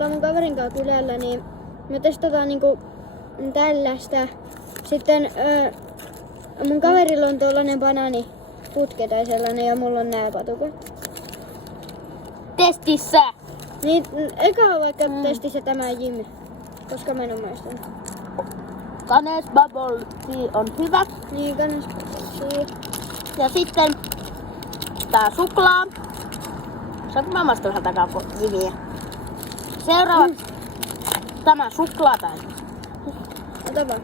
ollaan mun kaverin kanssa kylällä, niin me testataan niinku tällaista. Sitten mun kaverilla on tollanen banaaniputke tai sellainen ja mulla on nää patukat. Testissä! Niin, eka on vaikka testissä tämä Jimmy, koska mä en oo maistanut. Ganes Bubble Tea on hyvä. Niin, kannas. Ja sitten tää suklaa. Saanko mä maistaa vähän takaa Jimiä? Seuraavaksi tämä suklaa tai. Ota vaan.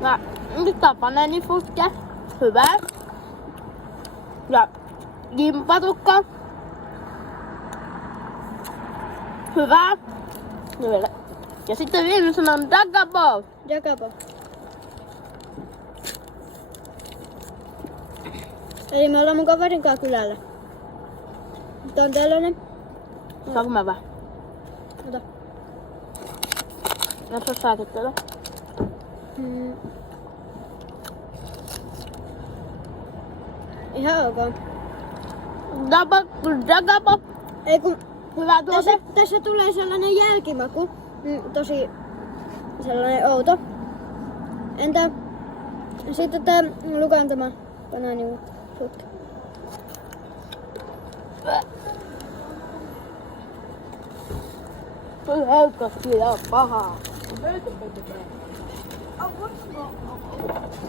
Ja nyt tää banaaniputke. Hyvä. Ja jimpatukka. Hyvä. Hyvä. Ja sitten viimeisenä on Dagabo. Jakapa. Eli me ollaan mun kaverin kanssa kylällä. Tää on tällainen. Saanko mä vähän? Ota. Ja sä saat tätä. Ihan ok. Dagabo. Ei kun Hyvä tuote. tässä tulee sellainen jälkimaku. Tosi sellainen outo. Entä sitten tää lukantama banaaniputki. Toi heukkas kyllä on pahaa.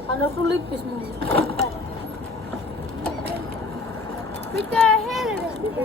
Anna sun lippis mun. Mitä helvettiä?